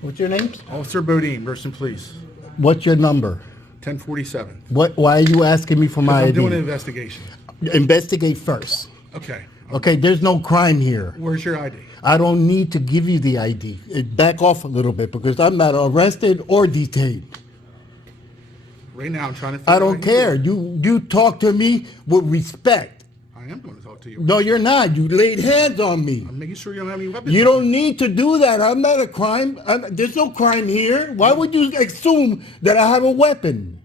What's your name? Officer Bodine, Bridgeton Police, What's your number? 1047. Why are you asking me for my I'm ID? doing an investigation. Investigate first. Okay. Okay, there's no crime here. Where's your ID? I don't need to give you the ID. Back off a little bit because I'm not arrested or detained. Right now, I'm trying to figure I out don't how care. do it. You talk to me with respect. I am going to talk to you. No, you're not. You laid hands on me. I'm making sure you don't have any weapons. You don't need to do that. I'm not a crime. There's no crime here. Why would you assume that I have a weapon?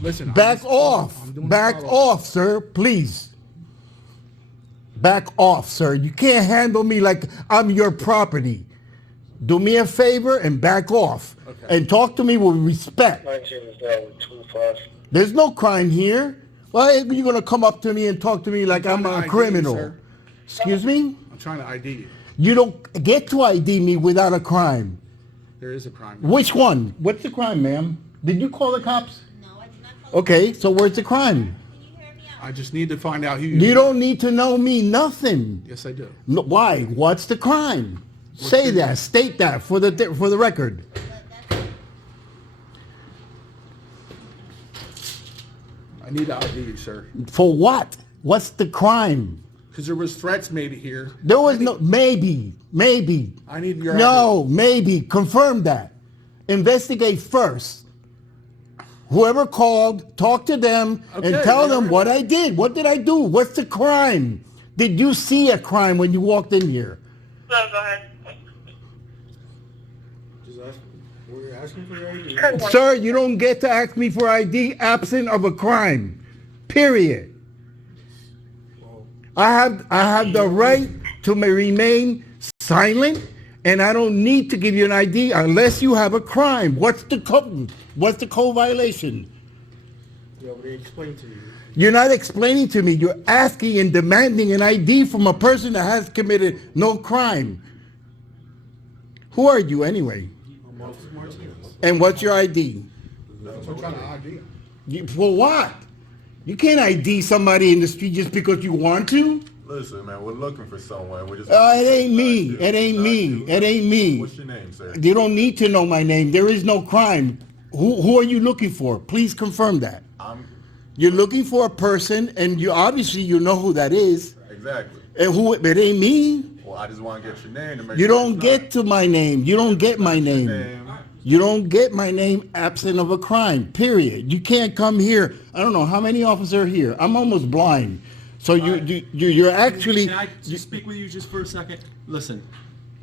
Listen. Back off. I'm doing Back follow-up. off, sir. Please. Back off, sir. You can't handle me like I'm your property. Do me a favor and back off. Okay. And talk to me with respect. 19-25. There's no crime here. Why are you going to come up to me and talk to me like I'm trying a to ID you, criminal? sir. Excuse me? I'm trying to ID you. You don't get to ID me without a crime. There is a crime. Which one? What's the crime, ma'am? Did you call the cops? No, I did not call. Okay, so where's the crime? Can you hear me out? I just need to find out who You don't need to know me nothing. Yes, I do. No, why? What's the crime? Say your that. name? State that for the record. I need to ID you, sir. For what? What's the crime? Because there was threats made here. There was no maybe. I need your No, maybe. Confirm that. Investigate first. Whoever called, talk to them and Okay, tell you're them right. what I did. What did I do? What's the crime? Did you see a crime when you walked in here? No, go ahead. Just ask. We're asking for your ID. Sir, you don't get to ask me for ID absent of a crime. Period. I have the right to remain silent, and I don't need to give you an ID unless you have a crime. What's the code? What's the code violation? We already explained to you. You're not explaining to me. You're asking and demanding an ID from a person that has committed no crime. Who are you anyway? I'm Officer Martinez. And what's your ID? That's what I'm trying to ID. For what? You can't ID somebody in the street just because you want to. Listen, man, we're looking for someone. We're just. It ain't me. It ain't me. It ain't me. What's your name, sir? You don't need to know my name. There is no crime. Who are you looking for? Please confirm that. You're looking for a person, and you obviously you know who that is. Exactly. And who? It ain't me. Well, I just want to get your name to make You sure don't it's get not. to my name. You don't get my name. Name. You don't get my name absent of a crime, period. You can't come here. I don't know how many officers are here. I'm almost blind. So you're actually... Can I just speak with you just for a second? Listen,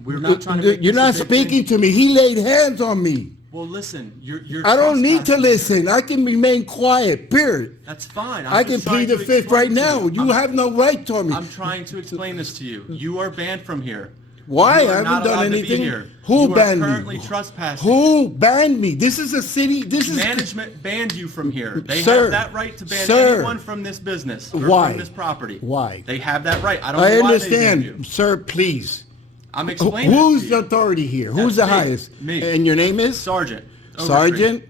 we're not trying to make You're this a not big speaking thing. to me. He laid hands on me. Well, listen, you're I don't need to trespassing. listen. I can remain quiet, period. That's fine. I'm I can just trying plead the to fifth explain right to now. You I'm- have no right to me. I'm trying to explain this to you. You are banned from here. Why? You I are haven't not done allowed to be anything. here. Who You are banned currently me? trespassing. Who banned me? This is a city. This is Management banned you from here. They Sir, have that right to ban sir. anyone from this business or Why? from this property. Why? They have that right. I don't I know why they banned understand, you. sir. Please. I'm explaining. Who's it to the you. authority here? Who's the That's me. highest? Me. And your name is Sergeant. Overstreet. Sergeant.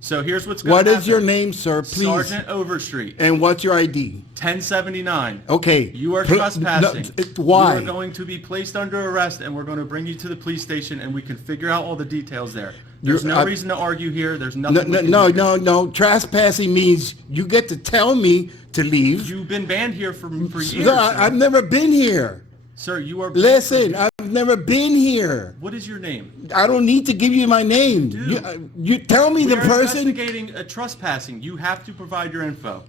So here's what's going What to happen. is your name, sir? Please. Sergeant Overstreet. And what's your ID? 1079. Okay. You are Pl- trespassing. Why? You are going to be placed under arrest, and we're going to bring you to the police station, and we can figure out all the details there. There's no reason to argue here. There's nothing. No. Trespassing means you get to tell me to leave. You've been banned here for years. Sir, I've never been here. Sir, you are. banned Listen, from- I've never been here. What is your name? I don't need to give you my name. do. You tell me We the are person. investigating a trespassing. You have to provide your info.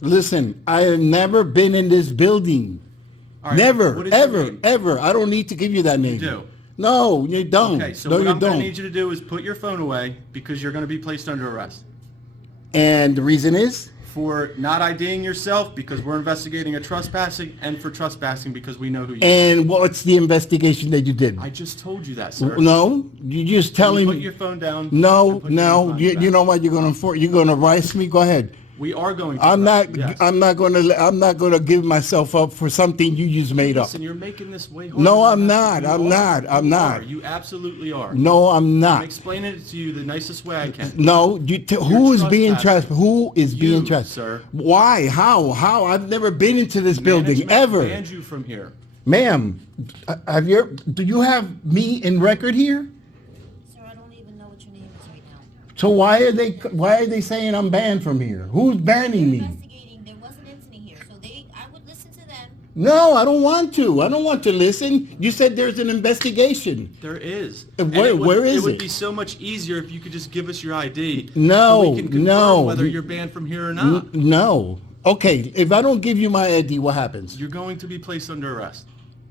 Listen, I have never been in this building. All right, Never, what is your ever, name? ever. I don't need to give you that name. do. No, you don't. Okay, so no, what you I'm going don't. to need you to do is put your phone away because you're going to be placed under arrest And the reason is? for not IDing yourself because we're investigating a trespassing, and for trespassing because we know who you are. And what's the investigation that you did? I just told you that, sir. No, you just telling Put me. your phone down. No, and put your no. phone You back. know what? You're gonna arrest me. Go ahead. We are going to. I'm not. Yes. I'm not gonna give myself up for something you just made up. Listen, you're making this way harder. No, than I'm it not. has to. I'm You not. are. I'm You not. are. You absolutely are. No, I'm I'm not. explaining it to you the nicest way I can. No, who is being trespassing. Who is being You, trespassed? sir. Why? How? I've never been into this building Management ever, banned you from here. ma'am. Do you have me in record here? So why are they saying I'm banned from here? Who's banning me? Investigating, there was an incident here, so I would listen to them. No, I don't want to. I don't want to listen. You said there's an investigation. There is. Where is it? would it? be so much easier if you could just give us your ID. No, so we can confirm no. whether you're banned from here or not. No. Okay, if I don't give you my ID, what happens? You're going to be placed under arrest.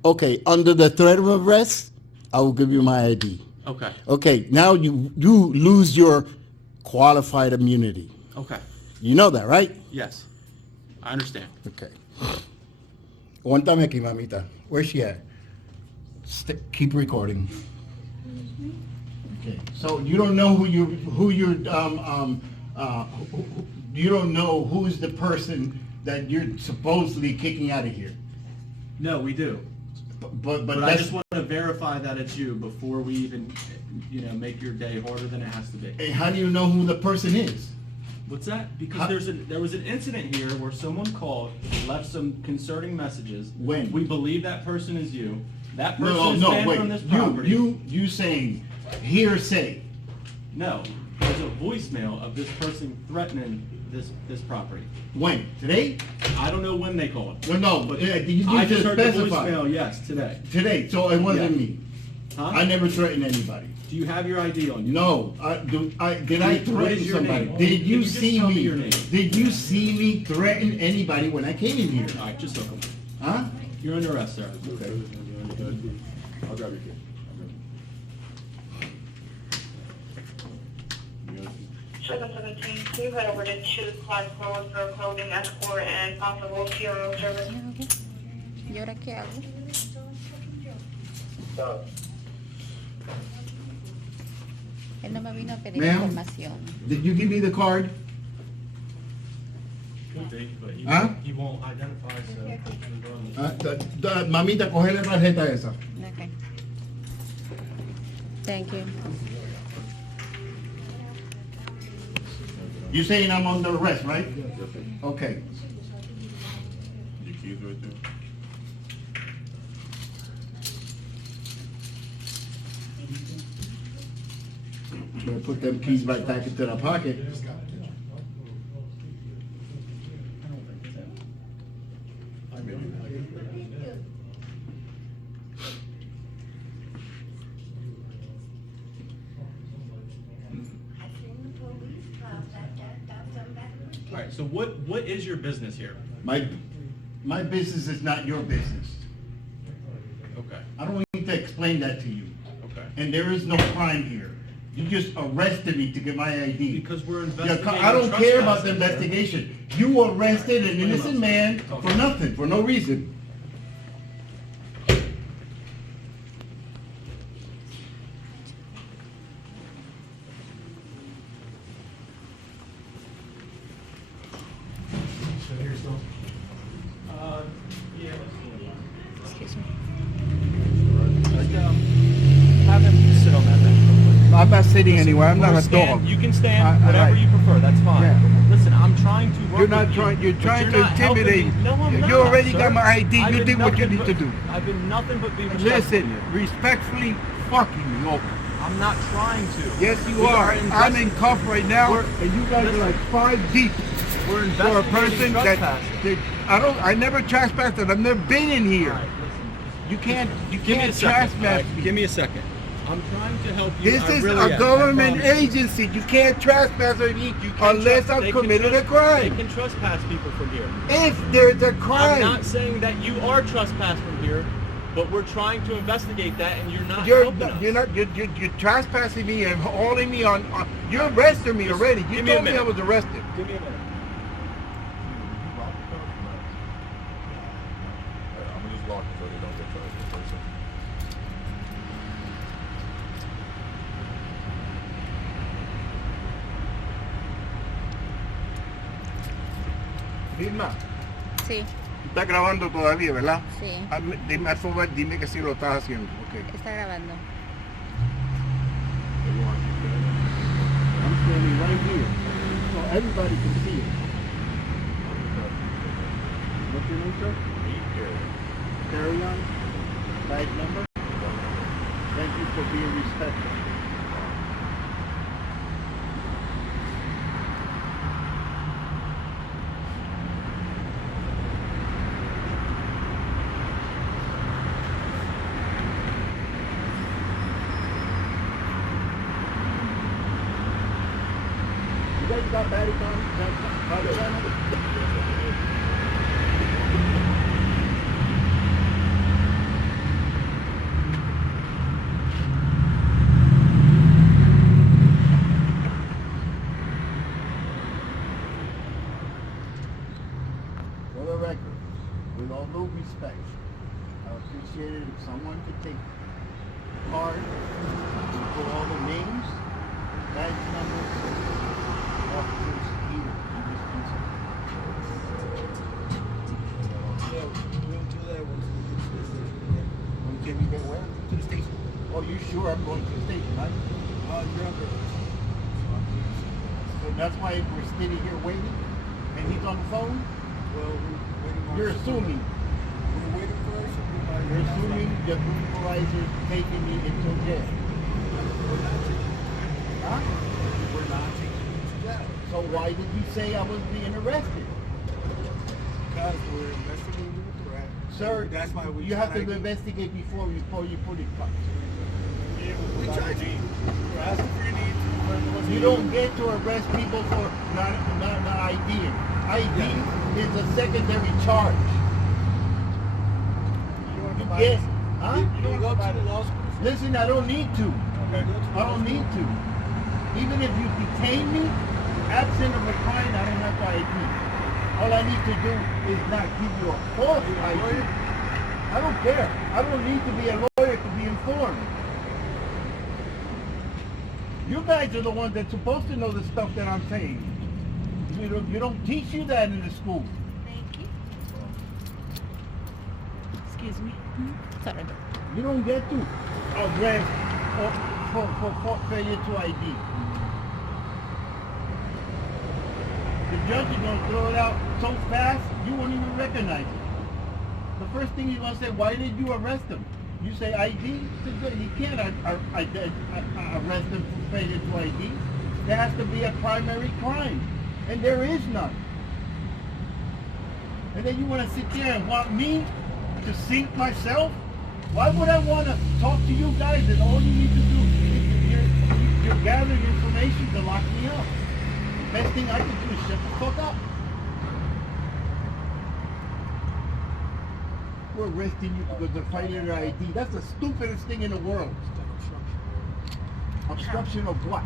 Okay, under the threat of arrest, I will give you my ID. Okay. Okay, now you lose your qualified immunity. Okay. You know that, right? Yes. I understand. Okay. Aguántame aquí, mamita. Where's she at? Keep recording. Okay. So you don't know you don't know who's the person that you're supposedly kicking out of here. No, we do. But But I that's, just want to verify that it's you before we even, make your day harder than it has to be. Hey, how do you know who the person is? What's that? Because How- there was an incident here where someone called, left some concerning messages. When? We believe that person is you. That person No, is no, banned wait. from this property. You saying hearsay? No, there's a voicemail of this person threatening this property. When? Today? I don't know when they called. Well, no, but you I just just heard the specified. voicemail, yes, today. Today, so it wasn't Yeah. me. Huh? I never threatened anybody. Do you have your ID on you? No, did I What threaten is your somebody? name? Did Can you you just see tell me me? your name? Did you see me threaten anybody when I came in here? All right, just look 'em. Huh? You're under arrest, sir. Okay. I'll grab your kid. 717, can you head over to 2 Class Road for clothing, escort, and possible funeral service? ¿Y ahora qué hago? Él no me vino a pedir Ma'am? información. Did you give me the card? Huh? He won't identify, Mamita, coge la tarjeta esa. Okay. Thank you. You saying I'm under arrest, right? Okay. Your keys right there. Better put them keys right back into the pocket. All right, so what is your business here? My business is not your business. Okay, I don't need to explain that to you. okay. And there is no crime here. You just arrested me to get my ID. Because we're Yeah, investigating. I don't care about the trespassing. investigation. You arrested an innocent man for nothing, for no reason. Excuse me. Just, have him sit on that bench real quick. I'm not sitting anywhere. I'm not Or a stand- dog. You can stand, I- whatever I- you prefer, that's fine. Yeah. Listen, I'm trying to work You're not with you, trying. You're but trying to not helping intimidate. me. No, I'm not, You already sir. got my ID. I've You been did what you nothing need to do. I've been nothing but being respectful Listen, here. respectfully, fucking you over. I'm not trying to. Yes, you We are. I'm in investi- cuff right now, We're- and you guys are listen. like 5 deep We're for a investigating person that, trespassing. I never trespassed. I've never been in here. All right, listen. You can't Give me a can't second. trespass All right, me. give me a second. I'm trying to help you. This I is really a am. government I promise. agency. You can't trespass on me You can unless trust- I've they can committed a trust- crime. They can trespass people from here. If there's a I'm crime, not saying that you are trespassed from here, but we're trying to investigate that, and you're not you're helping us. you're trespassing me and holding me on. You arrested me already. You give me a told me I minute. was arrested. Give me a minute. I'm gonna just lock it so they don't get charged in person. Vilma, Sí, estás grabando todavía, ¿verdad? sí. Dime, por favor, dime que sí lo estás haciendo. Okay. Está grabando. I'm standing right here, so everybody can see it. What's your name, sir? Carry on. Tag number. Thank you for being respectful. guys got battery channel? For the record, with all due respect, I appreciate it if someone could take the card and put all the names, badge numbers, officers here in this piece of Yeah, we'll do that once we get to the station. When can we get where? To the station. Oh, you sure I'm going to the station, right? You're under. So that's why we're sitting here waiting, and he's on the phone? Well, we're waiting on. You're assuming. We're waiting for somebody. You're assuming the supervisor is taking me into jail. We're not taking you. Huh? We're not taking you to jail. So why did you say I was being arrested? Because we're investigating the threat. Sir, That's why we you have to tried investigate before you put it cuffs. We tried to. We're asking for your needs. You don't get to arrest people for not IDing. ID is a secondary charge. You get, huh? You don't go to the law school. Listen, I don't need to. Okay. I don't need to. Even if you detain me, absent of a crime, I don't have to ID. All I need to do is not give you a false ID. I don't care. I don't need to be a lawyer to be informed. You guys are the ones that's supposed to know the stuff that I'm saying. You don't teach you that in the school. Thank you. Excuse me. Sorry. You don't get to arrest for failure to ID. The judge is going to throw it out so fast, you won't even recognize it. The first thing he's going to say, why did you arrest him? You say ID? You can't arrest him for failure to ID. There has to be a primary crime, and there is none. And then you want to sit there and want me to sink myself? Why would I want to talk to you guys and all you need to do is you're gathering information to lock me up? The best thing I can do is shut the fuck up. We're arresting you because of failure to ID. That's the stupidest thing in the world. Obstruction of what?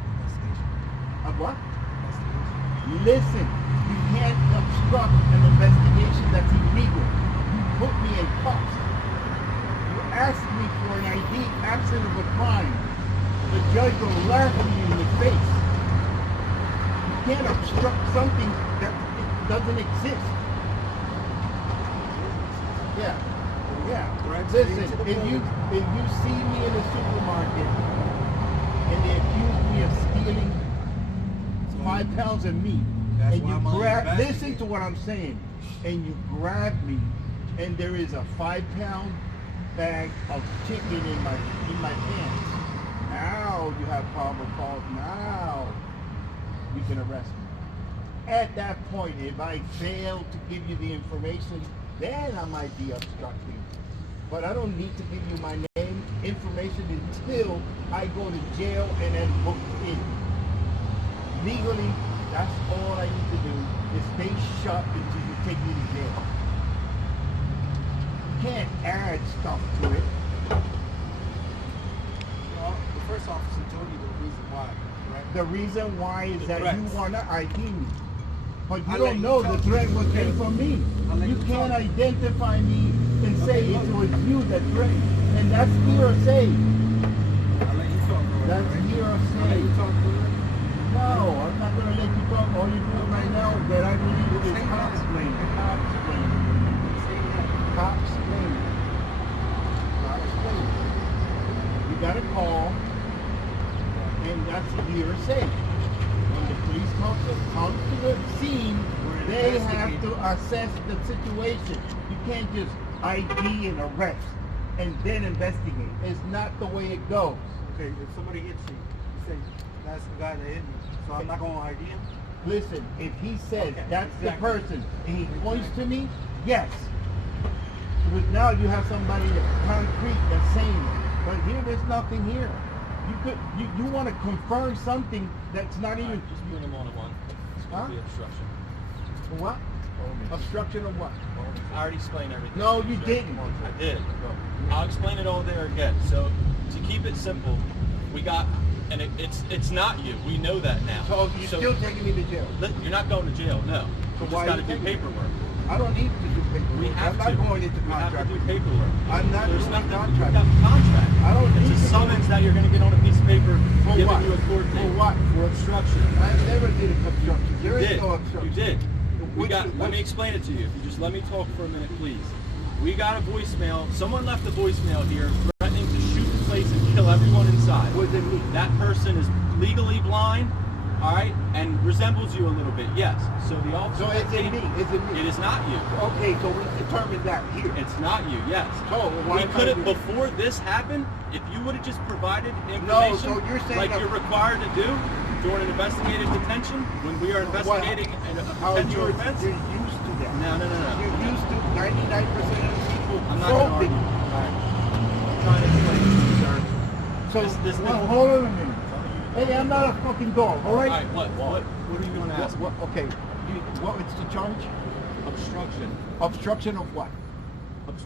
Of what? Listen, you can't obstruct an investigation that's illegal. You put me in cuffs. You asked me for an ID absent of a crime. The judge will laugh at you in the face. You can't obstruct something that doesn't exist. Yeah. Yeah. Listen, if you see me in the supermarket and they accuse me of stealing 5 pounds of meat, That's and why you I'm grab, listen investigating. to what I'm saying, and you grab me, and there is a 5-pound bag of chicken in my pants. Now you have probable cause. Now you can arrest me. At that point, if I fail to give you the information, then I might be obstructing. But I don't need to give you my name, information until I go to jail and then booked in. Legally, that's all I need to do is stay shut until you take me to jail. You can't add stuff to it. Well, the first officer told you the reason why, right? The reason why is The that threats. you want to ID me. But you I'll let don't you know talk. the threat was came from me. I'll let You you can't talk. identify me and say Okay, it go. was you that threatened. And that's hearsay. I'll let you talk. That's I'll let hearsay. you talk. No, I'm not going to let you talk. All you're doing right now is that I believe it is Say cops that. blame. Cops blame. Cops blame. Cops blame. You got a call, and that's hearsay. When the police come to the scene, they have to assess the situation. You can't just ID and arrest and then investigate. It's not the way it goes. Okay, if somebody hits you, you say, that's the guy that hit me. So I'm not going to ID him? Listen, if he says Okay, that's exactly. the person and he points to me, yes. Because now you have somebody that's concrete that's saying it. But here there's nothing here. You want to confirm something that's not even Just put him on the one. Huh? The obstruction. For what? Obstruction of what? I already explained everything. No, you didn't. I did. I'll explain it all there again. So, to keep it simple, we got, and it's not you. We know that now. So you're still taking me to jail? You're not going to jail, no. So You why just got to you do taking me? paperwork. I don't need to do paperwork. We have I'm to. not going into We have contract. to do paperwork. I'm not There's doing nothing. contract. You got contract. I don't need It's a to. summons that you're going to get on a piece of paper For giving what? you a court For date. what? For obstruction. I never did a obstruction. There You is did. no obstruction. You did. We Which- got. Let which- me explain it to you. If you just let me talk for a minute, please. We got a voicemail. Someone left a voicemail here threatening to shoot the place and kill everyone inside. Was it me? That person is legally blind, all right, and resembles you a little bit. Yes. So the officer. So it's in me. It's in me. It is not you. Okay, so we determined that here. It's not you. Yes. So why We am I could have doing- before this happened. If you would have just provided No, information so you're saying like that- you're required to do during an investigative detention when we are investigating a potential offense. You're used to that. No. You're used to 99% of the people I'm not going to argue. groping. All right. I'm trying to explain to you, sir. So, This well, little- hold on a minute. Hey, I'm not a fucking dog, all All right? right. What are you going to ask? Okay, what is the charge? Obstruction. Obstruction of what?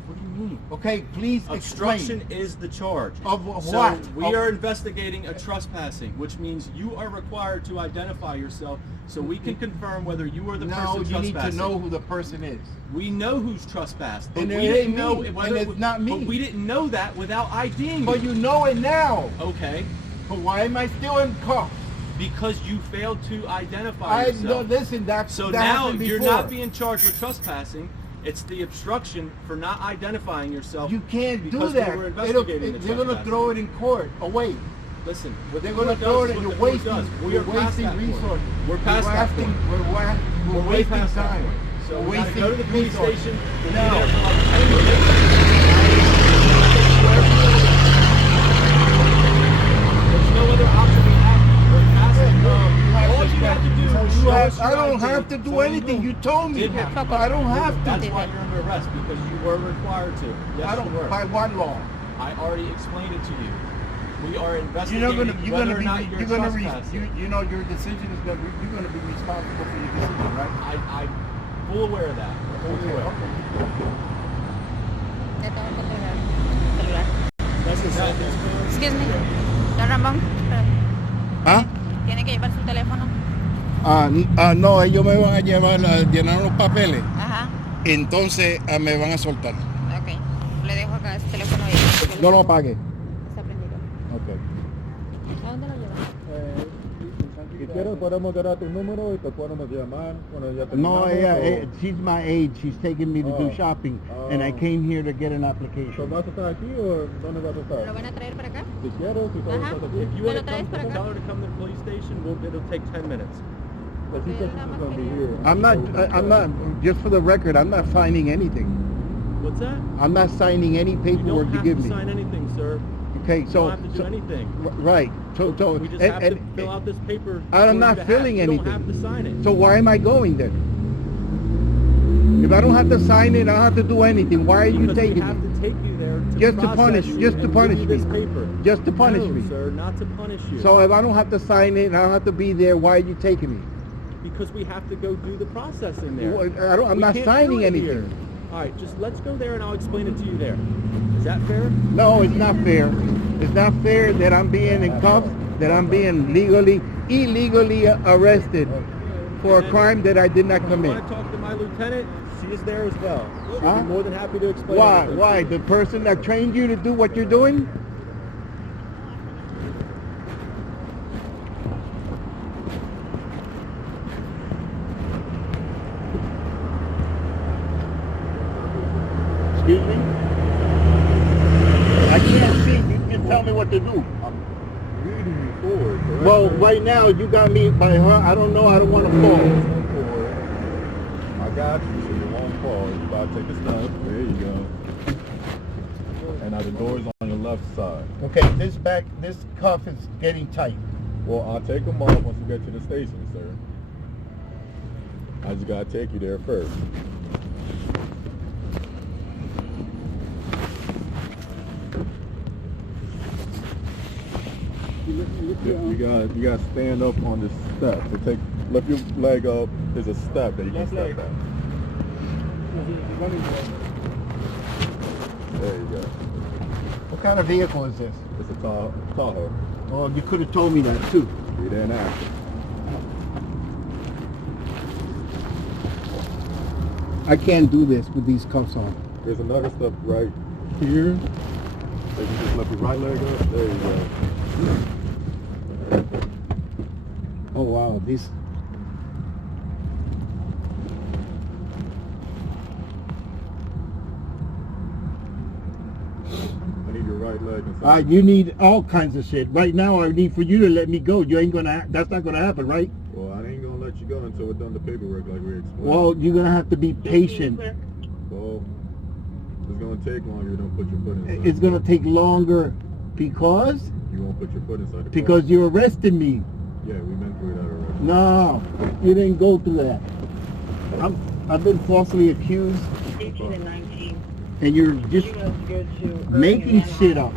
What do you mean? Okay, please Obstruction explain. is the charge. Of So what? we Of- are investigating a trespassing, which means you are required to identify yourself so we can confirm whether you are the No, person you trespassing. need to know who the person is. We know who's trespassed, but And we it didn't ain't know me, whether and it's not me. But we didn't know that without IDing But you. you know it now. Okay, But why am I still in cuffs? because you failed to identify I yourself. no, listen, that So that now happened you're before. not being charged with trespassing. It's the obstruction for not identifying yourself. You can't do because that. We were investigating the They're gonna trespassing. throw it in court away. Listen, what They're the gonna court throw does it is in. what You're the court wasting. does. We You're are past wasting that point. resources. We're past that wasting. point. We're way wasting past that time. point. So We're we gotta wasting go to the police resources. station. We'll be No. there for like 10 minutes. There's no other option we have. We're past it. All you have to do is show us I your don't ID. have to do So anything. You told me. did have to. I don't have That's to. why you're under arrest, because you were required to. Yes, I don't. you were. By what law? I already explained it to you. We are You're investigating not gonna. You're whether gonna or be. not you're You're gonna. trespassing. You know your decision is gonna. You're gonna be responsible for your decision, right? I'm full aware of that. Full aware. Ito, celular. That's the sentence. Excuse me. Don Ramón, ¿Ah? tiene que llevar su teléfono. No, ellos me van a llevar a llenar unos papeles. Ajá. Entonces me van a soltar. Ok. Le dejo acá ese teléfono ahí. No lo pague. Está prendido. Okay. ¿A dónde lo lleva? Si quieres podemos dar tu número y te podemos llamar cuando ya No, terminamos. she's my age. She's taking me to do Oh. shopping, and I came here to get an ¿So application. vas a estar aquí o dónde vas a ¿Lo estar? van a traer para acá? Si quieres, si todo Ajá. estás aquí. If you ¿Me want lo to traes para acá? tell her to come to the police station, it'll take 10 minutes. But she said she's gonna be here. I'm not. Just for the record, I'm not signing anything. What's that? I'm not signing any You paperwork don't you have give to me. sign anything, sir. Okay, You so don't have to do anything. right. So We just have to fill out this paper. for I'm you not to have. filling You don't have anything. to sign it. So why am I going then? If I don't have to sign it, I don't have to do anything. Why are you Because we taking have me? to take you there to Just to process punish- you just to and punish give you this me. paper. Just to punish No, me. sir, not to punish you. So if I don't have to sign it and I don't have to be there, why are you taking me? Because we have to go do the processing there. I'm We not can't signing do it anything. here. All right, just let's go there and I'll explain it to you there. Is that fair? No, it's not fair. It's not fair that I'm being in cuffs, that I'm being illegally arrested for a crime that I did not If you commit. want to talk to my lieutenant, she is there as well. She'll Huh? be more than happy to explain Why? everything. Why? The person that trained you to do what you're doing? Excuse me? I can't see. You can tell me what to do. Reading you forward, correct? Well, right now you got me by her. I don't know. I don't want to fall. Forward. I got you, so you won't fall. You about to take a step. There you go. And now the door is on your left side. Okay, this cuff is getting tight. Well, I'll take them off once you get to the station, sir. I just gotta take you there first. You gotta stand up on this step. So take Lift your leg up. There's a step that you can Left step leg. back. Running boy. There you go. What kind of vehicle is this? It's a Tahoe. Oh, you could have told me that too. You didn't ask. I can't do this with these cuffs on. There's another step right here. So you just lift your right leg up. There you go. Oh wow, these. I need your right leg inside. You need all kinds of shit. Right now, I need for you to let me go. You ain't gonna. That's not gonna happen, right? Well, I ain't gonna let you go until we're done the paperwork like we explained. Well, you're gonna have to be patient. Well, it's gonna take longer. You don't put your foot inside. It's gonna take longer because You won't put your foot inside the car. because you arrested me. Yeah, we've been through that already. No, you didn't go through that. I've been falsely accused, 18 and 19. and you're just She wants to go to making shit up.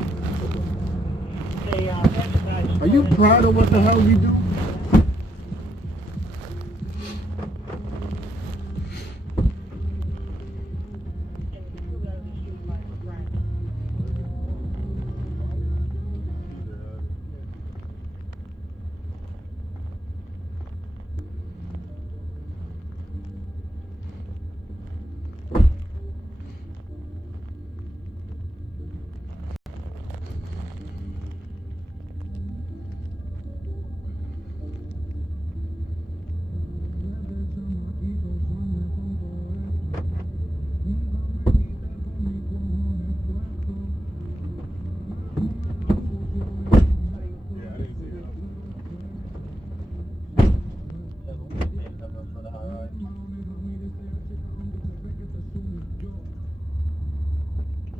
They, exercise. Are you proud of what the hell you do?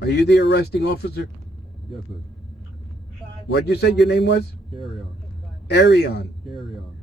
Are you the arresting officer? Yes, sir. What'd you say your name was? Carry on. Arion. Carry on.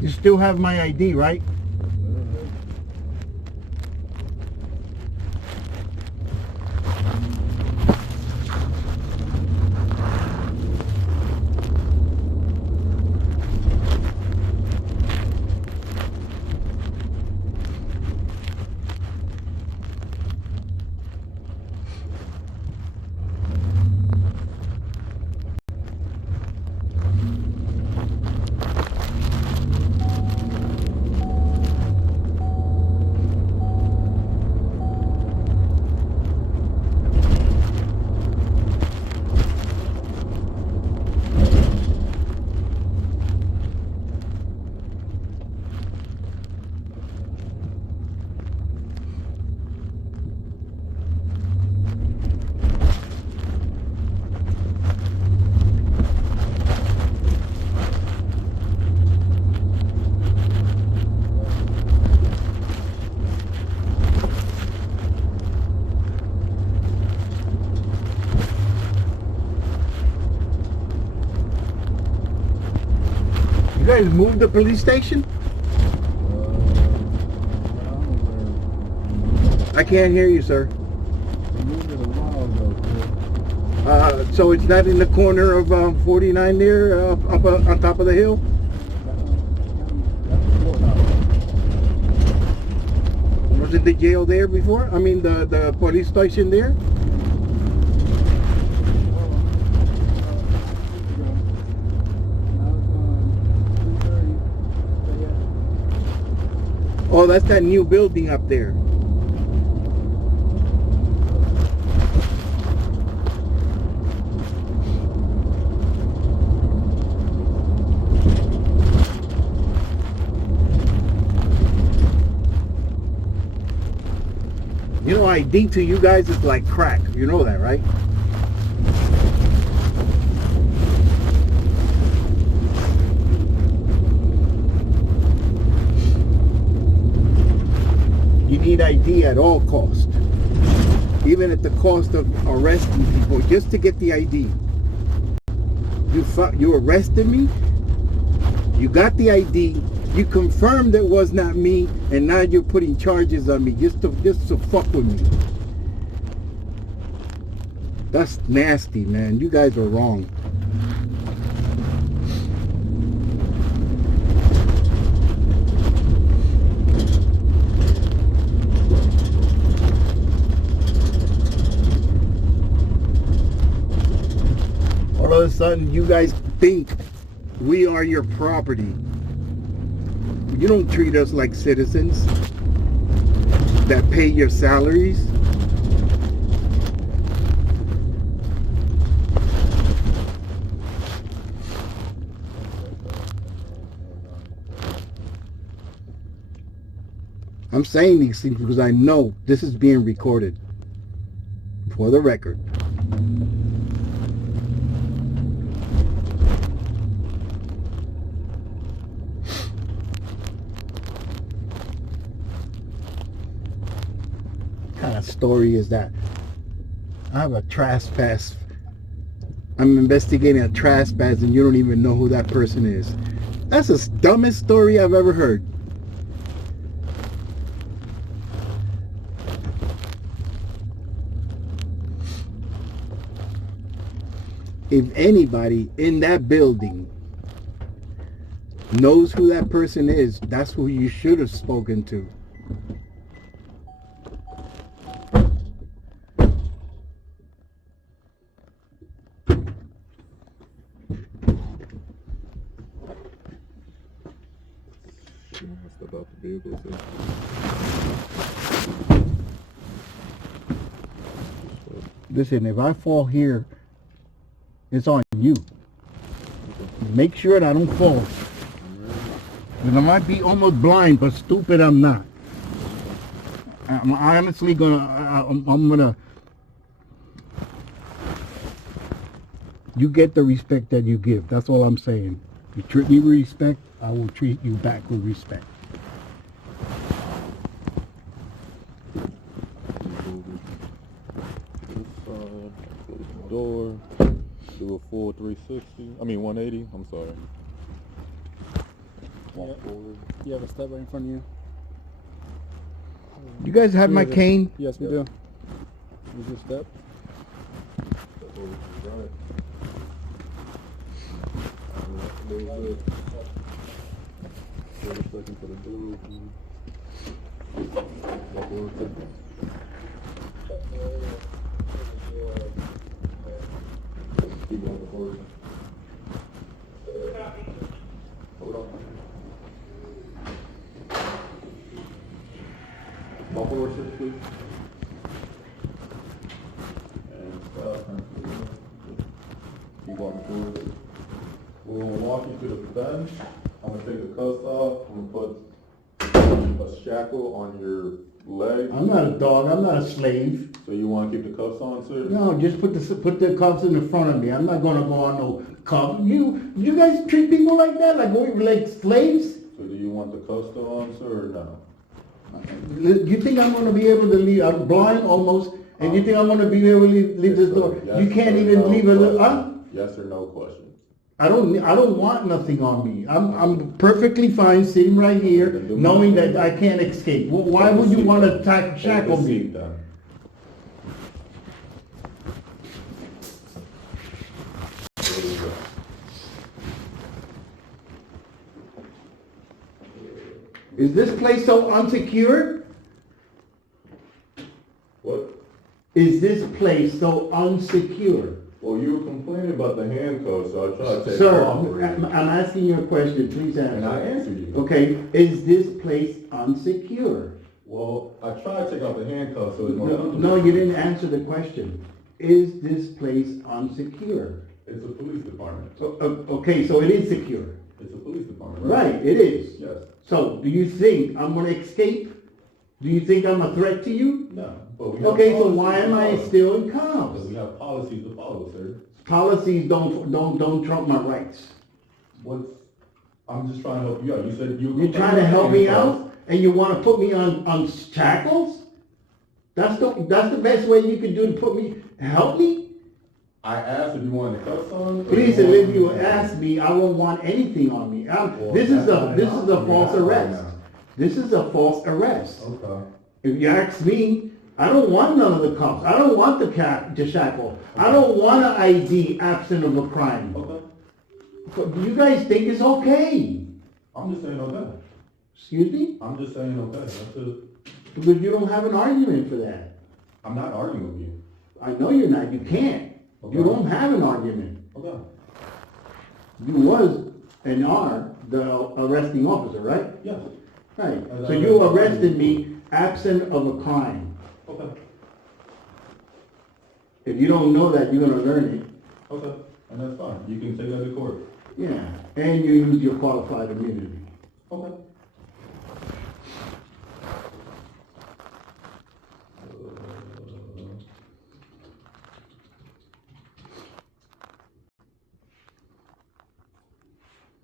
You still have my ID, right? You guys moved the police station? I can't hear you, sir. So it's not in the corner of 49 there, up on top of the hill? Wasn't the jail there before? I mean, the police station there? Oh, Oh, that's that new building up there. You know, ID to you guys is like crack. You know that, right? You need ID at all cost. Even at the cost of arresting people just to get the ID. You arrested me, you got the ID, you confirmed it was not me, and now you're putting charges on me just to fuck with me. That's nasty, man. You guys are wrong. All of a sudden, you guys think we are your property. You don't treat us like citizens that pay your salaries. I'm saying these things because I know this is being recorded for the record. What kind of story is that? I have a trespass. I'm investigating a trespass and you don't even know who that person is. That's the dumbest story I've ever heard. If anybody in that building knows who that person is, that's who you should have spoken to. Step out the vehicle, so. Listen, if I fall here, it's on you. Make sure that I don't fall. And I might be almost blind, but stupid I'm not. I'm honestly I'm gonna. You get the respect that you give. That's all I'm saying. You treat me with respect, I will treat you back with respect. Door. Do a full 360. I mean 180. I'm sorry. Walk forward. You have a step right in front of you. You guys have my cane? Yes, we do. Use your step. Step over to the right. A little bit. 30 seconds for the door. Walk over. Keep going forward. Hold on. Walk forward, sir, please. And stop. Keep walking forward. We're going to walk you to the bench. I'm going to take the cuffs off. I'm going to put a shackle on your leg. I'm not a dog. I'm not a slave. So you want to keep the cuffs on, sir? No, just put the cuffs in the front of me. I'm not gonna go on no cuff. You guys treat people like that, like slaves? So do you want the cuffs still on, sir, or no? You think I'm gonna be able to leave? I'm blind almost, and you think I'm gonna be able to leave this door? Yes, You can't or even no leave a huh? Yes or no question. I don't want nothing on me. I'm perfectly fine sitting right here, knowing that I can't escape. Why would you want to shackle me? Is this place so unsecured? What? Is this place so unsecure? Well, you were complaining me about the handcuffs, so I tried to take them Sir, off already. I'm asking you a question, please And I answer. answered you. Okay, is this place unsecure? Well, I tried to take out the handcuffs so it's more No, comfortable. no, you didn't answer the question. Is this place unsecure? It's a police department. Okay, so it is secure. It's a police department, Right, it is. Yes. So, do you think I'm gonna escape? Do you think I'm a threat to you? No, but we have Okay, so policies why to am I follow. still in Because cuffs? we have policies to follow, sir. Policies don't trump my rights. I'm just trying to help you out. You said you. You're trying to help me out, and you wanna put me on shackles? That's the best way you could do to put me, help me? I asked if you wanted the cuffs on. or Please, you if you wanted- ask me, I won't want anything on me. Well, This is that's not this an is a option. false You're not arrest. right This is a false arrest. Okay. If you ask me, I don't want none of the cuffs. I don't want the shackle. I don't want an ID absent of a crime. Okay. But do you guys think it's okay? I'm just saying okay. Excuse me? I'm just saying okay. That's it. Because you don't have an argument for that. I'm not arguing with you. I know you're not. You can't. You Okay. don't have an argument. Okay. You was and are the arresting officer, right? Yes. Right. And So I- you arrested me absent of a crime. Okay. If you don't know that, you're gonna learn it. Okay. And that's fine. You can take that to court. Yeah. And you use your qualified immunity. Okay.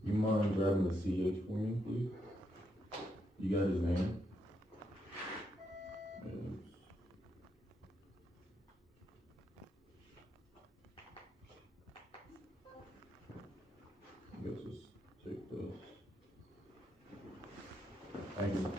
You mind grabbing the CH for me, please? You got his name? Yes, just take this. Thank you.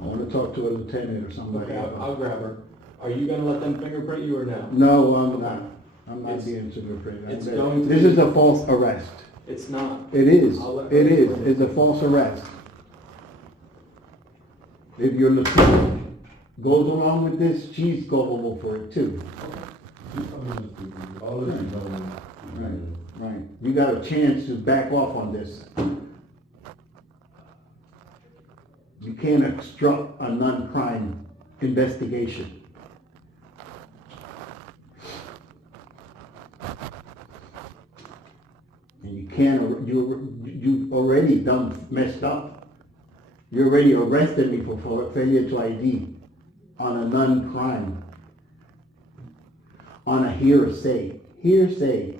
I wanna talk to a lieutenant or somebody. Okay, I'll grab her. Are you gonna let them fingerprint you or no? No, I'm not. I'm not It's- being fingerprinted. it's going to This be- is a false arrest. It's not. It is. I'll let her It is. know. It's a false arrest. If your lieutenant goes along with this, she's culpable for it too. I'll let you know. Right, right. You got a chance to back off on this. You can't obstruct a non-crime investigation. And you can't, you've already messed up. You already arrested me for failure to ID on a non-crime. On a hearsay. Hearsay.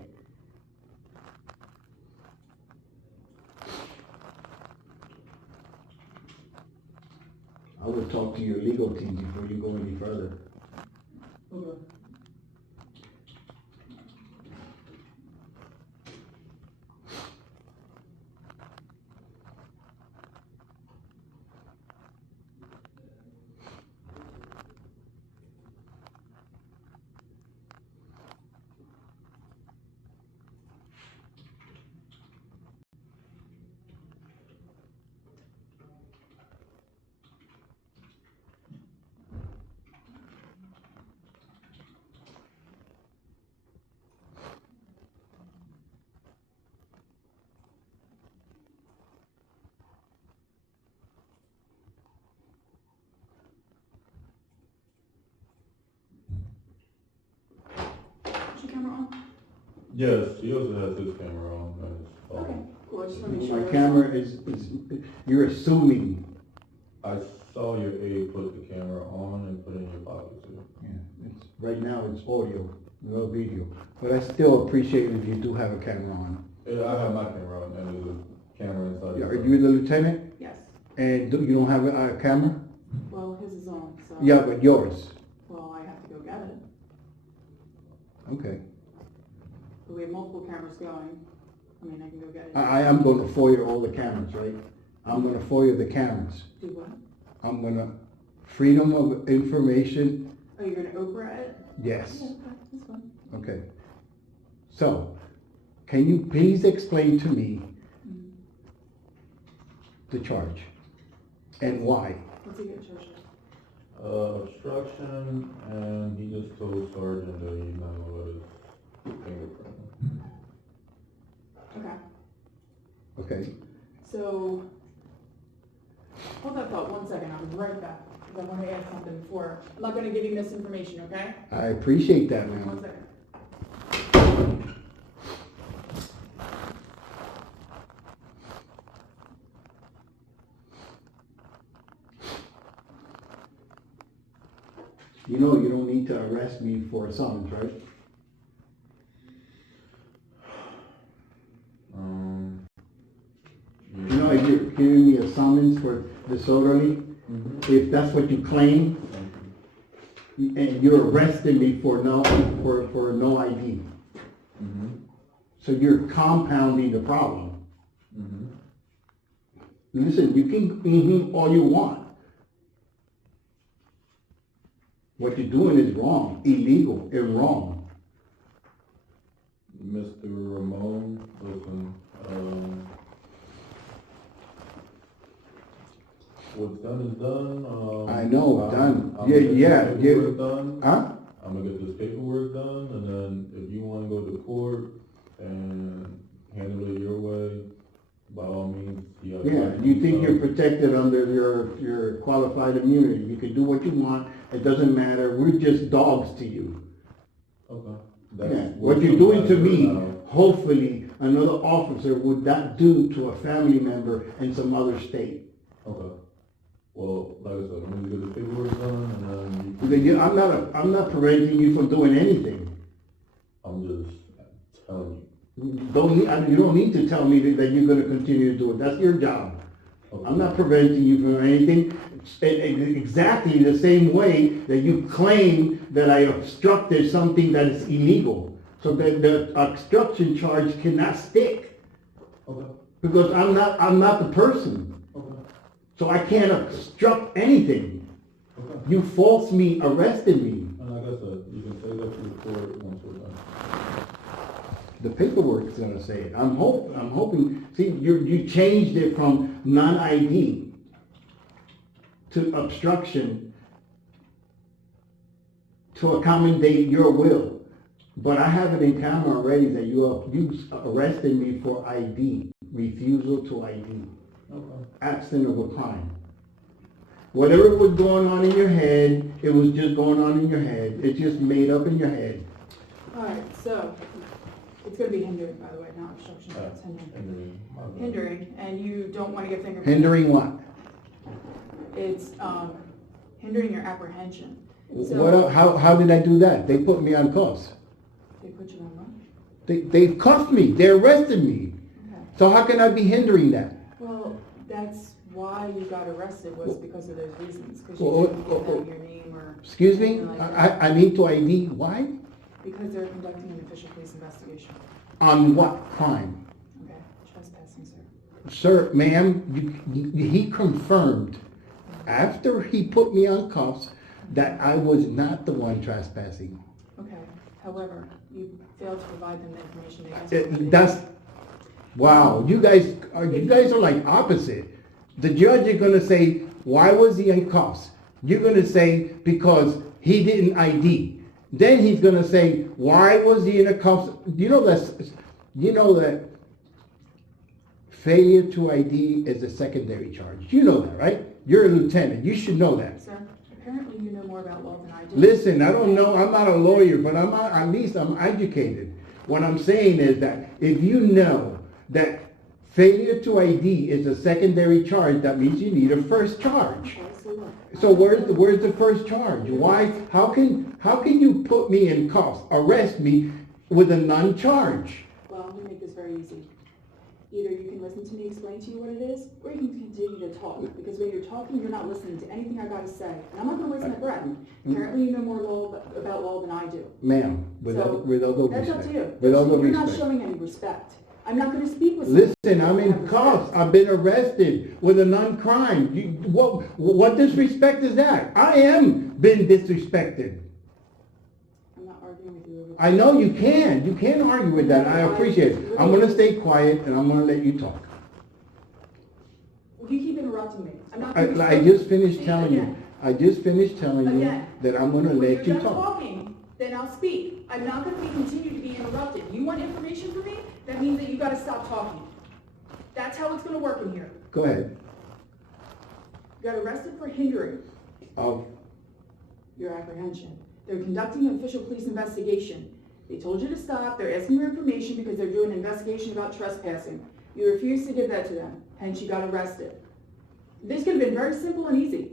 I would talk to your legal team before you go any further. Okay. Is your camera on? Yes, he also has his camera on. And his phone. Okay, cool, I just wanna make sure. My camera is, you're assuming. I saw your aide put the camera on and put it in your pocket too. Yeah, right now it's audio, no video. But I still appreciate if you do have a camera on. Yeah, I have my camera on and there's a camera inside. Are you the lieutenant? Yes, And you don't have a camera? well, his is on, so. Yeah, but yours. Well, I have to go get it, Okay. but we have multiple cameras going. I mean, I can go get it. I am gonna FOIA all the cameras, right? I'm gonna FOIA the cameras. Do what? I'm gonna, freedom of information, Oh, you're gonna Oprah it? yes. Yeah, okay, that's fine. Okay. So, can you please explain to me the charge? And why? What's he get charged? Obstruction, and he just told Sergeant that he's not gonna let his fingerprint. Okay. Okay. So, hold that thought 1 second, I'll be right back, because I want to add something before. I'm not gonna give you misinformation, okay? I appreciate that, 1 ma'am. second. You know you don't need to arrest me for a summons, right? You know, if you're giving me a summons for disorderly, if that's what you claim, and you're arresting me for no ID. So you're compounding the problem. Listen, you can all you want. What you're doing is wrong, illegal, and wrong. Mr. Ramon, listen, what's done is done. I know, done. I'm gonna get Yeah. this paperwork done. Huh? I'm gonna get this paperwork done, and then if you wanna go to court and handle it your way, by all means, you have. Yeah, you think you're protected under your qualified immunity. You can do what you want. It doesn't matter. We're just dogs to you. Okay. Yeah. What you're doing to me, hopefully another officer would not do to a family member in some other state. Okay. Well, like I said, I'm gonna get the paperwork done, and then Because I'm not preventing you from doing anything. I'm just telling you. You don't need to tell me that you're gonna continue to do it. That's your job. Okay. I'm not preventing you from anything. Exactly the same way that you claim that I obstructed something that is illegal. So that the obstruction charge cannot stick. Okay. Because I'm not the person. Okay. So I can't obstruct anything. Okay. You falsely arrested me. And like I said, you can say that to the court once we're done. The paperwork is gonna say it. I'm hoping, see, you changed it from non-ID to obstruction to accommodate your will. But I have it in camera already that you arrested me for ID, refusal to ID, Okay. absent of a crime. Whatever was going on in your head, it was just going on in your head. It's just made up in your head. Alright, so, it's gonna be hindering, by the way, not obstruction, it's hindering. Hindering, and you don't wanna get fingerprinted. Hindering what? It's, hindering your apprehension. So, How did I do that? They put me on cuffs. they put you on what? They cuffed me. They arrested me. Okay. So how can I be hindering that? Well, that's why you got arrested, was because of those reasons, because you Well, didn't give them your name or. Excuse me? anything like that. I need to ID. Why? Because they're conducting an official police investigation. On what crime? Okay, trespassing, sir. Sir, ma'am, he confirmed after he put me on cuffs that I was not the one trespassing. Okay, however, you failed to provide them the information they asked for. That's, wow, you guys are like opposite. The judge is gonna say, why was he in cuffs? You're gonna say, because he didn't ID. Then he's gonna say, why was he in a cuffs? You know that failure to ID is a secondary charge. You know that, right? You're a lieutenant. You should know that. Sir, apparently you know more about law than I do. Listen, I don't know. I'm not a lawyer, but at least I'm educated. What I'm saying is that if you know that failure to ID is a secondary charge, that means you need a first charge. Okay, so look. So where's the first charge? Why? How can you put me in cuffs, arrest me with a non-charge? Well, I'm gonna make this very easy. Either you can listen to me explain to you what it is, or you can continue to talk. Because when you're talking, you're not listening to anything I gotta say. And I'm not gonna waste my breath. Apparently you know more about law than I do. Ma'am, with all the respect. That's up to you. With all the You're not respect. showing any respect. I'm not gonna speak with Listen, I'm in cuffs. I've been arrested with a non-crime. What disrespect is that? I am been disrespected. I'm not arguing with you. I know you can. You can argue with that. I appreciate it. I'm going to stay quiet and I'm going to let you talk. You keep interrupting me. I'm not. I just finished See, telling you, again. I just finished telling you Again. that I'm gonna When let you you're done talk. talking, then I'll speak. I'm not gonna continue to be interrupted. You want information from me? That means that you gotta stop talking. That's how it's gonna work in here. Go ahead. You got arrested for hindering Of, your apprehension. They're conducting an official police investigation. They told you to stop. They're asking for information because they're doing an investigation about trespassing. You refused to give that to them, hence you got arrested. This could have been very simple and easy.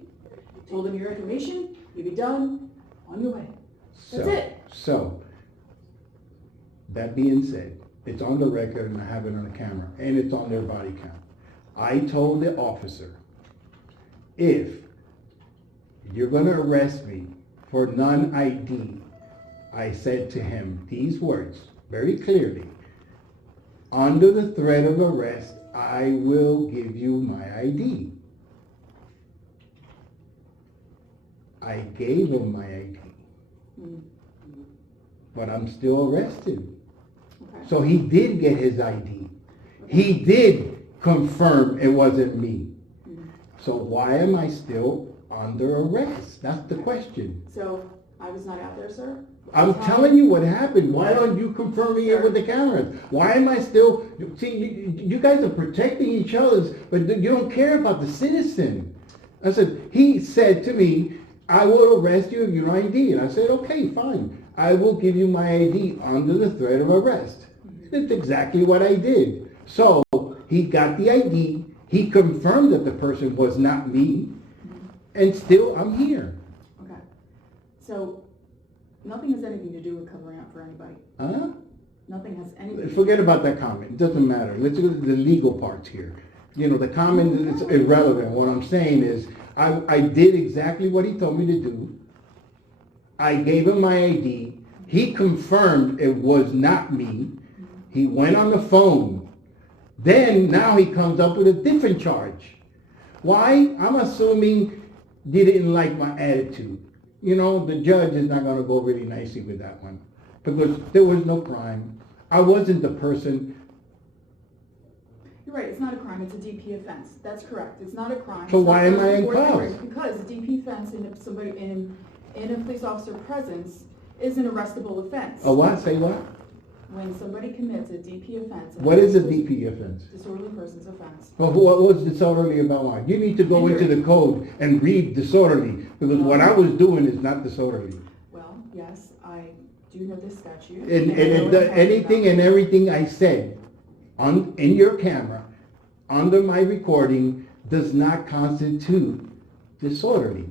Told them your information, you'd be done, on your way. That's it. So, that being said, it's on the record and I have it on the camera and it's on their body cam. I told the officer, if you're gonna arrest me for non-ID, I said to him these words very clearly. Under the threat of arrest, I will give you my ID. I gave him my ID. But I'm still arrested. Okay. So he did get his ID. He did confirm it wasn't me. So why am I still under arrest? That's the question. So, I was not out there, sir? I'm telling you what happened. Why aren't you confirming it with the cameras? Why am I still, see, you guys are protecting each other, but you don't care about the citizen. I said, he said to me, I will arrest you if you're ID. And I said, okay, fine. I will give you my ID under the threat of arrest. That's exactly what I did. So he got the ID. He confirmed that the person was not me. And still, I'm here. Okay. So, nothing has anything to do with covering up for anybody. Huh? Nothing has anything. Forget about that comment. It doesn't matter. Let's go to the legal parts here. You know, the comment is irrelevant. What I'm saying is, I did exactly what he told me to do. I gave him my ID. He confirmed it was not me. He went on the phone. Then, now he comes up with a different charge. Why? I'm assuming you didn't like my attitude. You know, the judge is not going to go really nicely with that one. Because there was no crime. I wasn't the person. You're right, it's not a crime, it's a DP offense. That's correct, it's not a crime. So It's not why am I in first degree, cuffs? because a DP offense in somebody in a police officer presence is an arrestable offense. A what? Say what? When somebody commits a DP offense. What is a DP offense? Disorderly person's offense. Well, what was disorderly about what? You need to go into the code and read disorderly, because what I was doing is not disorderly. Well, yes, I do know this statute. And I know what I'm talking anything about. and everything I said in your camera, under my recording, does not constitute disorderly.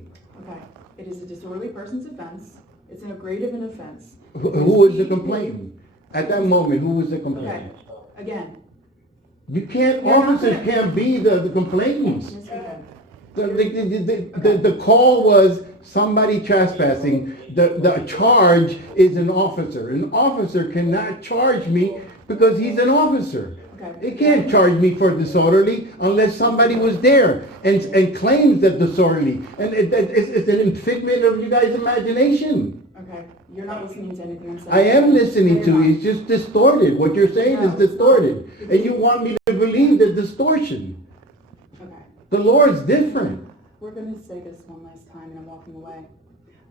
Okay, it is a disorderly person's offense. It's an aggravative an offense. Who was the complainant? At that moment, who was the Okay, complainant? again. You can't, You're not officers gonna- can't be the complainants. Yes, we can. The call was somebody trespassing. The charge is an officer. An officer cannot charge me because he's an officer. Okay. He can't charge me for disorderly unless somebody was there and claims that disorderly. And it's an figment of you guys' imagination. Okay, you're not listening to anything I'm saying. I am listening to You're you. not. It's just distorted. What you're saying is No, it's distorted. not. And you want me to believe the distortion. Okay, The Lord's different. we're gonna say this one last time and I'm walking away.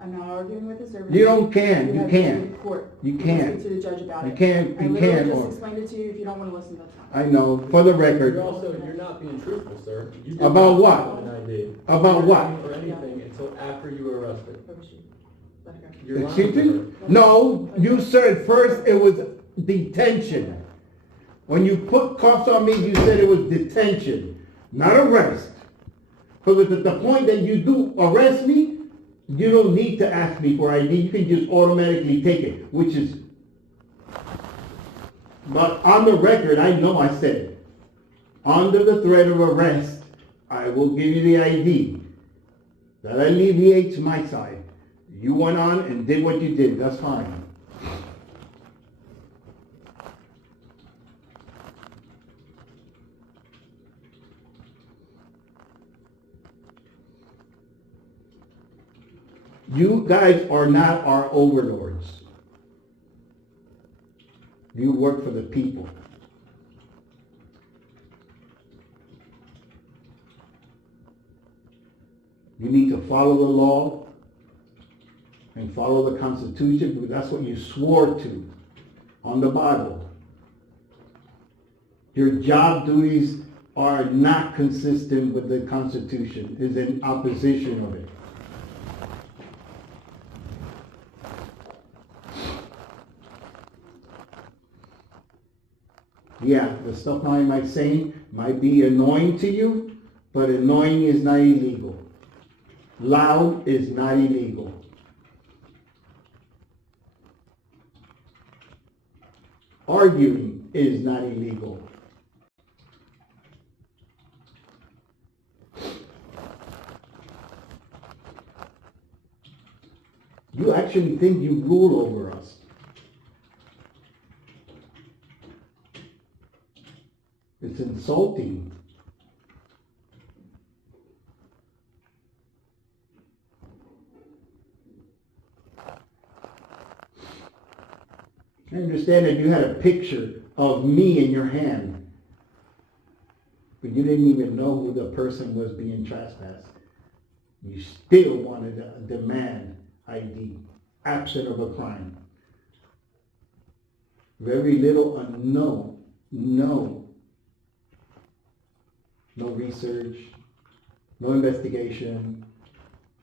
I'm not arguing with the servant. You don't can. You have to can't. go to court. You can can't. speak to the judge about You it. can't. I You literally can't. just Or explained it to you. If you don't wanna listen, that's fine. I know. For the record. You're not being truthful, sir. You did About not what? have an ID. About You what? weren't for anything until after you were arrested. Let it go. You're lying, Excuse me? sir. No. You said first it was detention. When you put cuffs on me, you said it was detention, not arrest. Because at the point that you do arrest me, you don't need to ask me for ID. You can just automatically take it, which is. But on the record, I know I said it. Under the threat of arrest, I will give you the ID. That alleviates my side. You went on and did what you did. That's fine. You guys are not our overlords. You work for the people. You need to follow the law and follow the Constitution, because that's what you swore to on the Bible. Your job duties are not consistent with the Constitution, is in opposition of it. Yeah, the stuff I might say might be annoying to you, but annoying is not illegal. Loud is not illegal. Arguing is not illegal. You actually think you rule over us. It's insulting. I understand that you had a picture of me in your hand, but you didn't even know who the person was being trespassed. You still wanted to demand ID, absent of a crime. Very little unknown, no research, no investigation.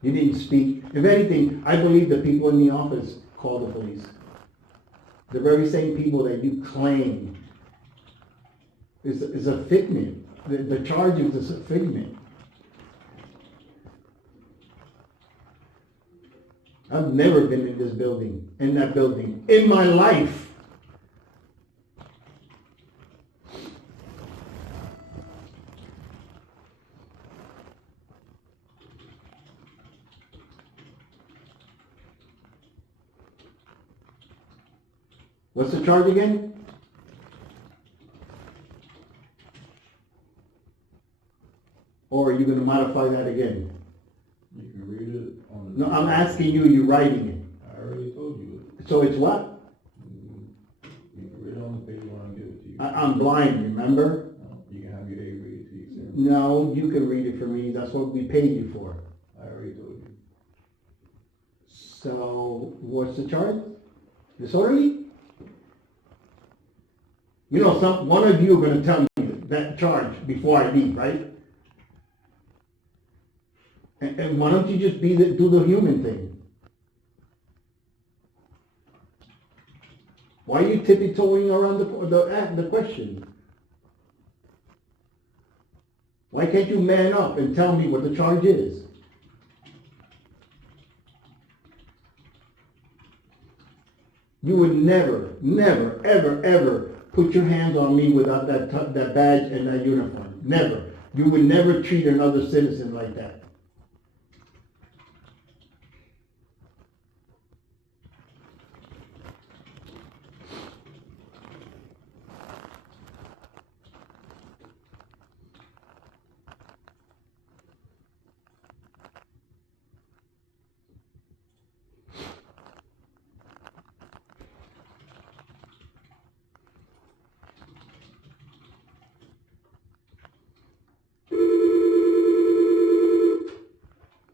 You didn't speak. If anything, I believe the people in the office called the police. The very same people that you claim is a figment. The charges is a figment. I've never been in this building, in that building, in my life. What's the charge again? Or are you going to modify that again? You can read it on the... No, I'm asking you, you're writing it. I already told you. So it's what? You can read it on the page when I give it to you. I'm blind, remember? No, you can have your aide read it to you, sir. No, you can read it for me. That's what we paid you for. I already told you. So what's the charge? Disorderly? You know, one of you are going to tell me that charge before I leave, right? And why don't you just do the human thing? Why are you tippy-toeing around the question? Why can't you man up and tell me what the charge is? You would never, ever, ever put your hands on me without that badge and that uniform. Never. You would never treat another citizen like that.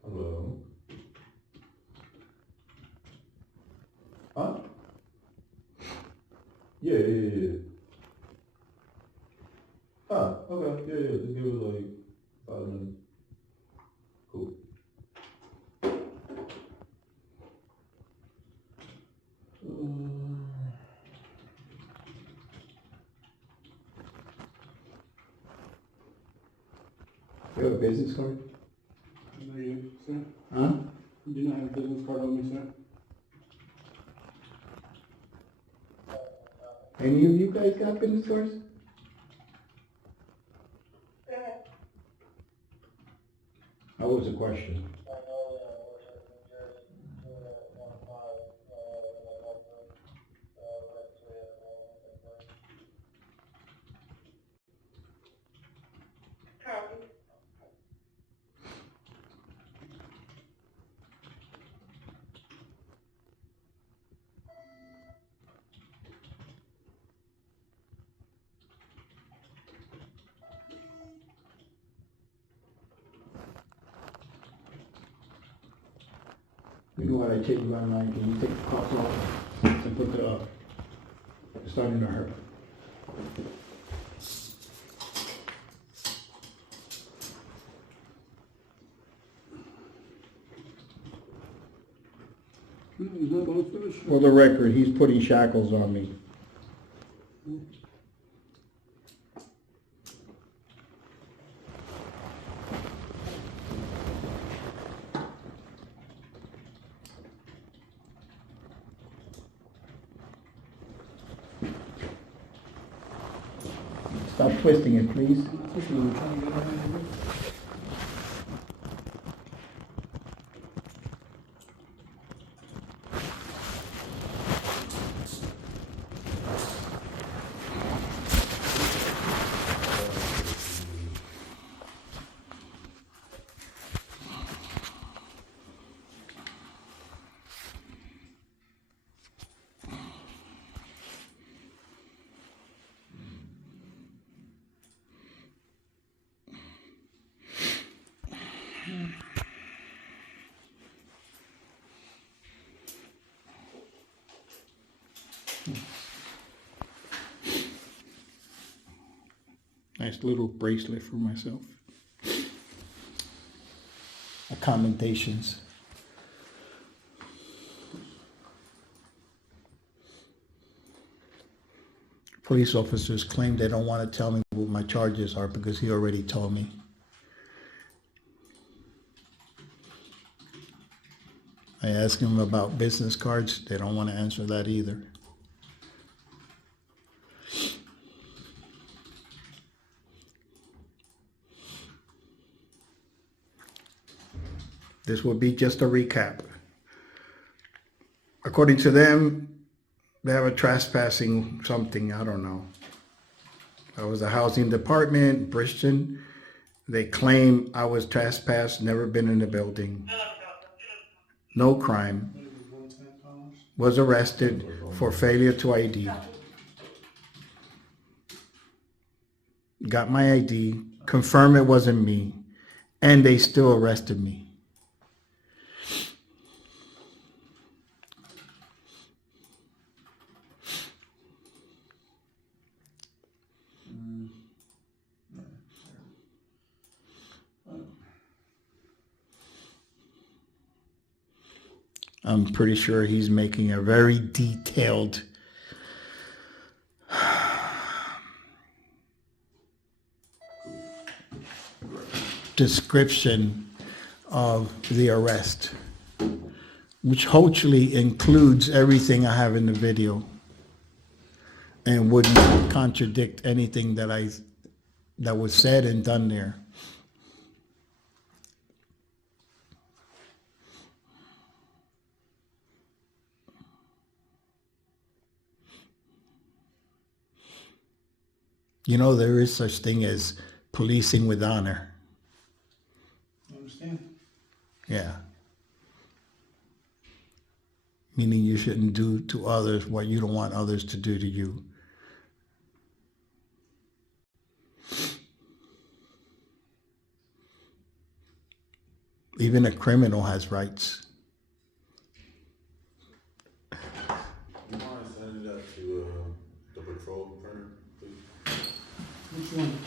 Hello? Huh? Yeah. Ah, okay. Yeah. Just give it like 5 minutes. Cool. You have a business card? No, you, sir. Huh? You do not have a business card on me, sir. Any of you guys got business cards? That was a question. You know what, I changed my mind, can you take the cost off and put the starting to hurt? For the record, he's putting shackles on me. Stop twisting it, please. Nice little bracelet for myself. Accommodations. Police officers claim they don't want to tell me what my charges are because he already told me. I asked him about business cards. They don't want to answer that either. This will be just a recap. According to them, they have a trespassing something, I don't know. I was the housing department, Bridgeton. They claim I was trespassed, never been in the building. No crime. Was arrested for failure to ID. Got my ID, confirmed it wasn't me, and they still arrested me. I'm pretty sure he's making a very detailed description of the arrest, which hopefully includes everything I have in the video and would not contradict anything that was said and done there. You know, there is such thing as policing with honor. You understand? Yeah. Meaning you shouldn't do to others what you don't want others to do to you. Even a criminal has rights. You mind sending that to the patrol printer, please? Which one?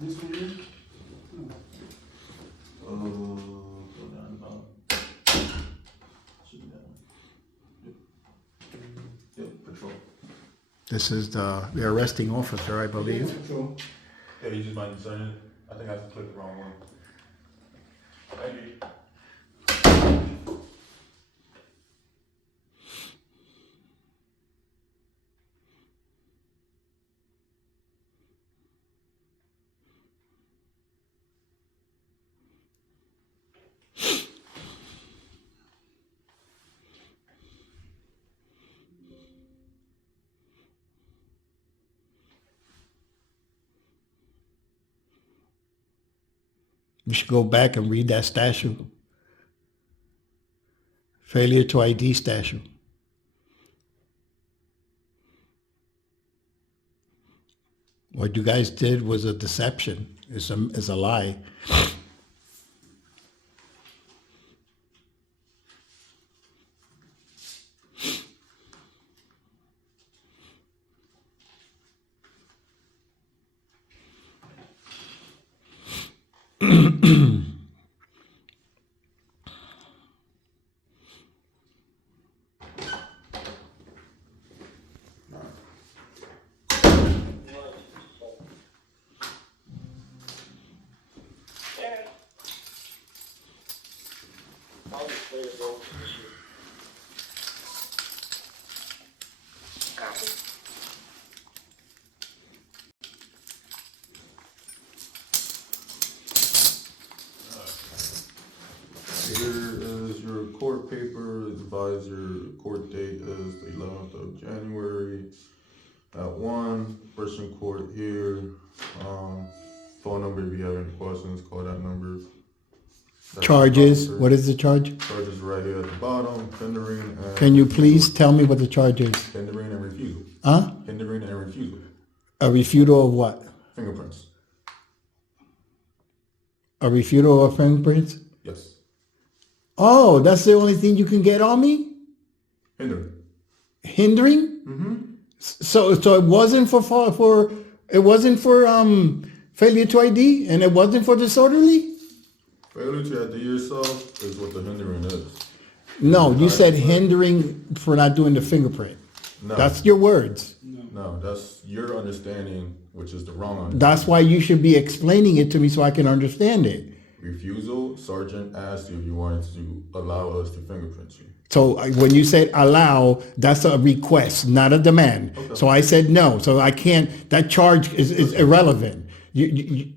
This one here? Go down about. Should be that one. Yep, patrol. This is the arresting officer, I believe. Patrol. Yeah, you just mind sending it? I think I clicked the wrong one. Thank you. You should go back and read that statute. Failure to ID statute. What you guys did was a deception. It's a lie. Copy. Here is your court paper. Advise your court date is the 11th of January at 1. Bridgeton Court here. Phone number if you have any questions, call that number. That's Charges, the what is the charge? charges right here at the bottom, hindering and... Can you please tell me what the charge is? Hindering and refusal. Huh? Hindering and refusal. A refutal of what? Fingerprints. A refutal of fingerprints? Yes. Oh, that's the only thing you can get on me? Hindering. Hindering? Mm-hmm. So it wasn't for failure to ID, and it wasn't for disorderly? Failure to ID yourself is what the hindering is. No, you said hindering for not doing the fingerprint. No. That's your words. No, that's your understanding, which is the wrong understanding. That's why you should be explaining it to me so I can understand it. Refusal, sergeant asked you if you wanted to allow us to fingerprint you. So when you said allow, that's a request, not a demand. Okay. So I said no. So I can't. That charge is irrelevant. You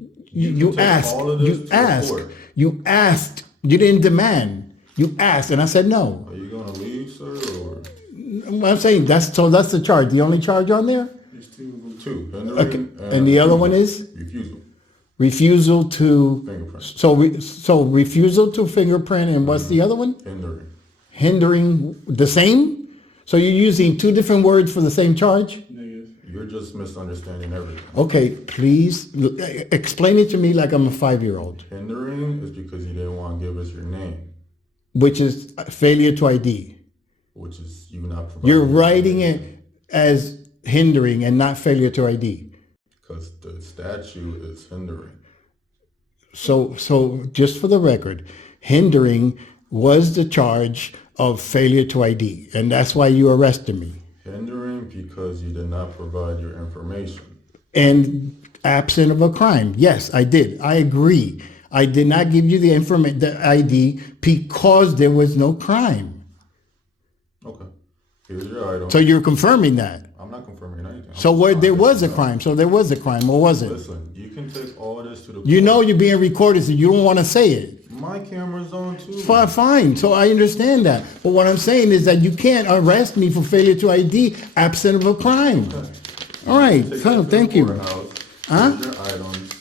take asked. all of this You to the asked. court. You asked. You didn't demand. You asked, and I said no. Are you gonna leave, sir, or? I'm saying that's the charge. The only charge on there. There's two. Hindering Okay. And the other one is refusal. refusal to. Fingerprint. So refusal to fingerprint, and what's the other one? Hindering. Hindering the same. So you're using two different words for the same charge. You're just misunderstanding everything. Okay, please explain it to me like I'm a 5-year-old, Hindering is because you didn't want to give us your name, which is failure to ID. which is you not providing. You're writing it as hindering and not failure to ID. Because the statute is hindering. So just for the record, hindering was the charge of failure to ID, and that's why you arrested me. Hindering because you did not provide your information. And absent of a crime. Yes, I did. I agree. I did not give you the ID because there was no crime. Okay. Here's your item. So you're confirming that. I'm not confirming anything. So there was a crime. So there was a crime, or was it? Listen, you can take all this to the You know court. you're being recorded, so you don't want to say it. My camera's on too. Fine. So I understand that. But what I'm saying is that you can't arrest me for failure to ID absent of a crime. Okay. All right. Take So that to the thank you. courthouse. Huh? Here's your items.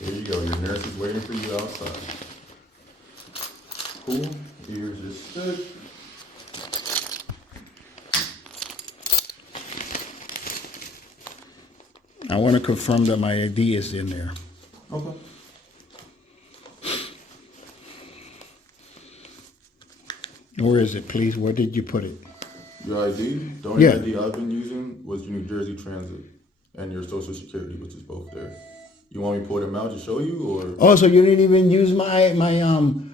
Here you go. Your nurse is waiting for you outside. Cool. Here's your stick. I want to confirm that my ID is in there. Okay. Where is it, please? Where did you put it? Your ID, the only Yeah. ID I've been using was your New Jersey Transit and your Social Security, which is both there. You want me to pull them out to show you, or? Oh, so you didn't even use my DMV,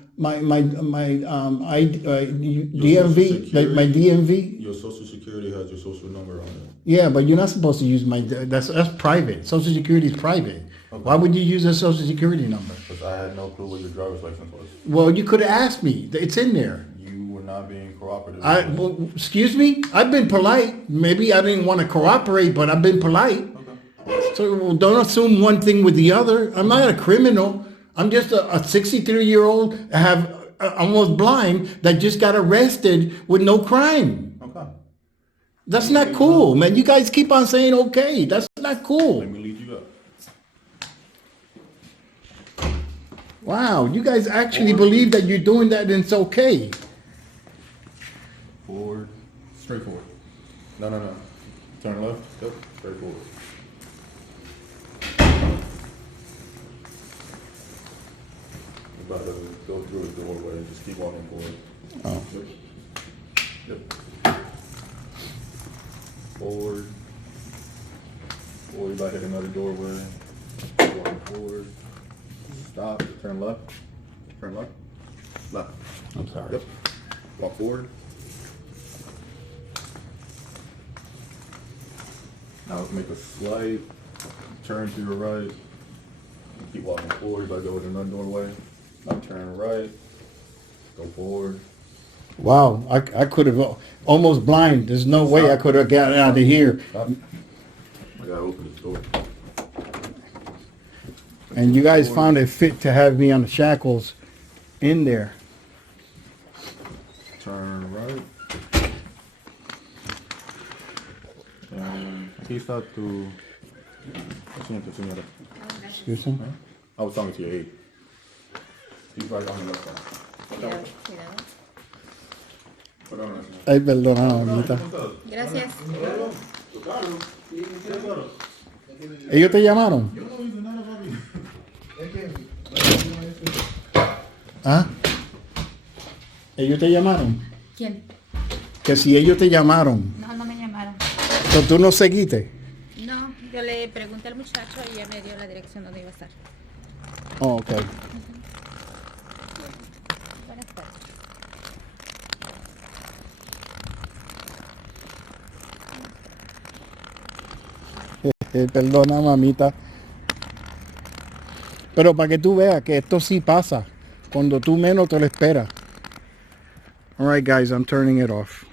like my DMV? Your Social Security has your social number on it. Yeah, but you're not supposed to use that's private. Social Security is private. Okay. Why would you use a Social Security number? Because I had no clue what your driver's license was. Well, you could have asked me. It's in there. You were not being cooperative. Well, excuse me? I've been polite. Maybe I didn't want to cooperate, but I've been polite. Okay. So don't assume one thing with the other. I'm not a criminal. I'm just a 63-year-old, almost blind, that just got arrested with no crime. Okay. That's not cool, man. You guys keep on saying okay. That's not cool. Let me lead you up. Wow, you guys actually believe that you're doing that and it's okay. Forward. Straight forward. No. Turn left. Step. Straight forward. You're about to go through a doorway. Just keep walking forward. Oh. Yep. Forward. Forward. You're about to hit another doorway. Walking forward. Stop, turn left, left. I'm sorry. Yep. Walk forward. Now make a slight turn to your right. Keep walking forward, but go to another doorway. Now turn right, go forward. Wow, I could have almost blind. There's no way I could have gotten out of here. Stop. I gotta open this door. And you guys found it fit to have me on the shackles in there. Turn right. And aquí está tu... Siéntate, señora. Excuse me? I was talking to your aide. He's right on the left side. Cuidado, cuidado. Perdón, señora. Ay, perdona, mamita. Gracias. ¿Ellos te llamaron? Yo no hice nada, papi. ¿Ah? ¿Ellos te llamaron? ¿Quién? Que si ellos te llamaron, No, no me llamaron. pero tú no seguiste. No, yo le pregunté al muchacho y ya me dio la dirección donde iba a estar. Oh, ok. Buenas tardes. Perdona, mamita. Pero para que tú veas que esto sí pasa cuando tú menos te lo esperas. All right, guys, I'm turning it off.